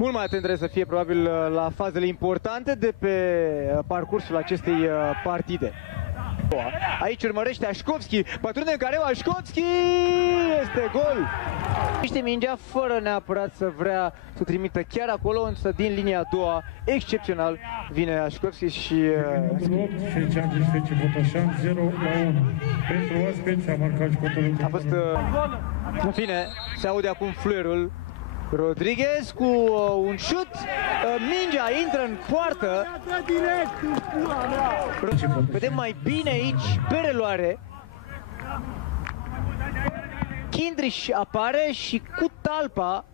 mult mai atent trebuie să fie probabil la fazele importante de pe parcursul acestei partide. Aici urmărește Așcovski, pătrunde în careu, Așcovski, este gol! Niște mingea fără neapărat să vrea să trimită chiar acolo, însă din linia a doua, excepțional, vine Așcovski și... A fost... În fine, se aude acum fluierul. Rodriguez cu un șut, mingea intră în poartă. Vedem mai bine aici, pe reluare. Kindriș apare și cu talpa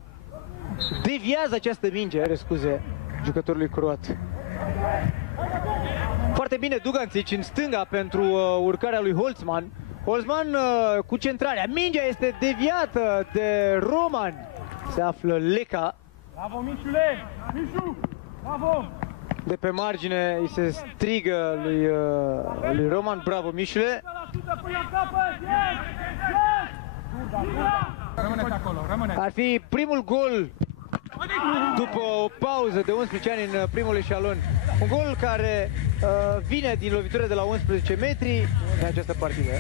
deviază această minge, scuze, jucătorului croat. Foarte bine Duganțici în stânga pentru urcarea lui Holzman. Holzman cu centrarea, mingea este deviată de Roman. Se află Leca. Bravo, Mișule! Mișu! Bravo! De pe margine îi se strigă lui Roman, bravo Mișule. Ar fi primul gol după o pauză de 11 ani în primul eșalon. Un gol care vine din lovitură de la 11 metri în această partidă.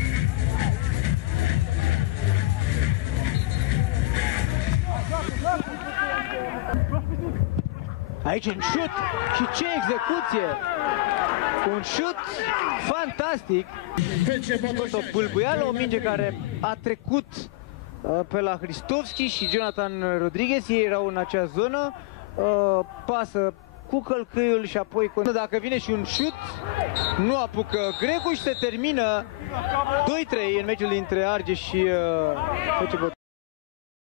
Aici un șut și ce execuție! Un șut fantastic! Tot o bâlbuială, o minge care a trecut pe la Hristovski și Jonathan Rodriguez. Ei erau în acea zonă, pasă cu călcâiul și apoi... Dacă vine și un șut, nu apucă Grecu și se termină 2-3 în meciul dintre Argeș și FC Botoșani.